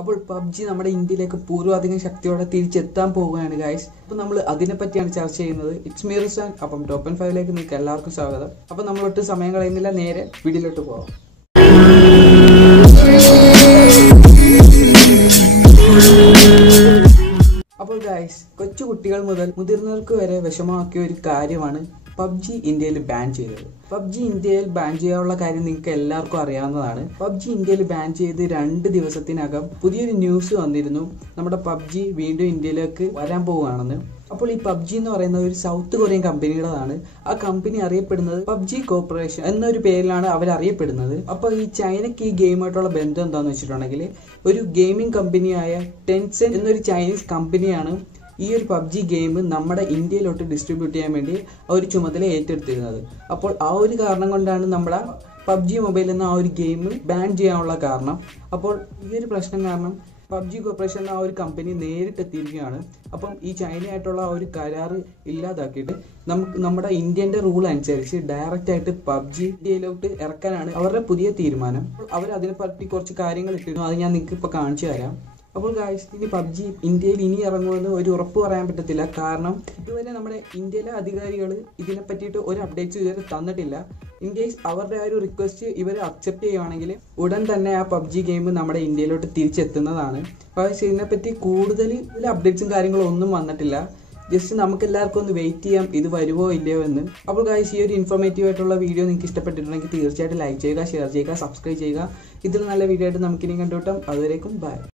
അപ്പോൾ പബ്ജി നമ്മുടെ ഇന്ത്യയിലേക്ക് പൂർവാധികം ശക്തിയോടെ തിരിച്ചെത്താൻ പോവുകയാണ് ഗൈസ്. അപ്പോൾ നമ്മൾ അതിനെ പറ്റിയാണ് ചർച്ച ചെയ്യുന്നത്. It's me Rizwan. അപ്പം ടോപ്പ് 5ലേക്ക് നിങ്ങൾക്ക് എല്ലാവർക്കും സ്വാഗതം. അപ്പോൾ നമ്മൾ ഒട്ടും സമയം കളയുന്നില്ല, നേരെ വീഡിയോയിലോട്ട് പോകാം. അപ്പോൾ ഗൈസ്, കൊച്ചു കുട്ടികൾ മുതൽ മുതിർന്നവർക്ക് വരെ വിഷമമാക്കിയ ഒരു കാര്യമാണ് പബ്ജി ഇന്ത്യയിൽ ബാൻ ചെയ്തത്. പബ്ജി ഇന്ത്യയിൽ ബാൻ ചെയ്യാനുള്ള കാര്യം നിങ്ങൾക്ക് എല്ലാവർക്കും അറിയാവുന്നതാണ്. പബ്ജി ഇന്ത്യയിൽ ബാൻ ചെയ്ത് 2 ദിവസത്തിനകം പുതിയൊരു ന്യൂസ് വന്നിരുന്നു, നമ്മുടെ പബ്ജി വീണ്ടും ഇന്ത്യയിലേക്ക് വരാൻ പോവുകയാണെന്ന്. അപ്പോൾ ഈ പബ്ജി എന്ന് പറയുന്നത് ഒരു സൗത്ത് കൊറിയൻ കമ്പനിയുടേതാണ്. ആ കമ്പനി അറിയപ്പെടുന്നത് പബ്ജി കോർപ്പറേഷൻ എന്നൊരു പേരിലാണ് അവർ അറിയപ്പെടുന്നത്. അപ്പോൾ ഈ ചൈനയ്ക്ക് ഈ ഗെയിമായിട്ടുള്ള ബന്ധം എന്താണെന്ന് വെച്ചിട്ടുണ്ടെങ്കിൽ, ഒരു ഗെയിമിംഗ് കമ്പനിയായ ടെൻസെന്റ് എന്നൊരു ചൈനീസ് കമ്പനിയാണ് ഈ ഒരു പബ്ജി ഗെയിം നമ്മുടെ ഇന്ത്യയിലോട്ട് ഡിസ്ട്രിബ്യൂട്ട് ചെയ്യാൻ വേണ്ടി ഒരു ചുമതല ഏറ്റെടുത്തിരുന്നത്. അപ്പോൾ ആ ഒരു കാരണം കൊണ്ടാണ് നമ്മുടെ പബ്ജി മൊബൈൽ എന്ന ആ ഒരു ഗെയിം ബാൻ ചെയ്യാനുള്ള കാരണം. അപ്പോൾ ഈ ഒരു പ്രശ്നം കാരണം പബ്ജി കോർപ്പറേഷൻ എന്ന ആ ഒരു കമ്പനി നേരിട്ടെത്തിയിരിക്കുകയാണ്. അപ്പം ഈ ചൈനയായിട്ടുള്ള ആ ഒരു കരാറ് ഇല്ലാതാക്കിയിട്ട് നമ്മുടെ ഇന്ത്യൻ്റെ റൂൾ അനുസരിച്ച് ഡയറക്റ്റ് ആയിട്ട് പബ്ജി ഇന്ത്യയിലോട്ട് ഇറക്കാനാണ് അവരുടെ പുതിയ തീരുമാനം. അവർ അതിനെപ്പറ്റി കുറച്ച് കാര്യങ്ങൾ ഇട്ടിരുന്നു, അത് ഞാൻ നിങ്ങൾക്ക് ഇപ്പോൾ കാണിച്ചു തരാം. അപ്പോൾ ഗൈസ്, ഇനി പബ്ജി ഇന്ത്യയിൽ ഇനി ഇറങ്ങുമെന്ന് ഒരു ഉറപ്പ് പറയാൻ പറ്റത്തില്ല. കാരണം ഇതുവരെ നമ്മുടെ ഇന്ത്യയിലെ അധികാരികൾ ഇതിനെ പറ്റിയിട്ട് ഒരു അപ്ഡേറ്റ്സ് ഇതുവരെ തന്നിട്ടില്ല. ഇൻ കേസ് അവരുടെ ആ ഒരു റിക്വസ്റ്റ് ഇവർ അക്സെപ്റ്റ് ചെയ്യുവാണെങ്കിൽ ഉടൻ തന്നെ ആ പബ്ജി ഗെയിം നമ്മുടെ ഇന്ത്യയിലോട്ട് തിരിച്ചെത്തുന്നതാണ്. പക്ഷേ ഇതിനെപ്പറ്റി കൂടുതൽ അപ്ഡേറ്റ്സും കാര്യങ്ങളും ഒന്നും വന്നിട്ടില്ല. ജസ്റ്റ് നമുക്ക് എല്ലാവർക്കും ഒന്ന് വെയിറ്റ് ചെയ്യാം, ഇത് വരുമോ ഇല്ലയോ എന്ന്. അപ്പോൾ ഗൈസ്, ഈ ഒരു ഇൻഫോർമേറ്റീവ് ആയിട്ടുള്ള വീഡിയോ നിങ്ങൾക്ക് ഇഷ്ടപ്പെട്ടിട്ടുണ്ടെങ്കിൽ തീർച്ചയായിട്ടും ലൈക്ക് ചെയ്യുക, ഷെയർ ചെയ്യുക, സബ്സ്ക്രൈബ് ചെയ്യുക. ഇതിൽ നല്ല വീഡിയോ ആയിട്ട് നമുക്കിനി കണ്ടുകിട്ടാം. അതുവരേക്കും ബൈ.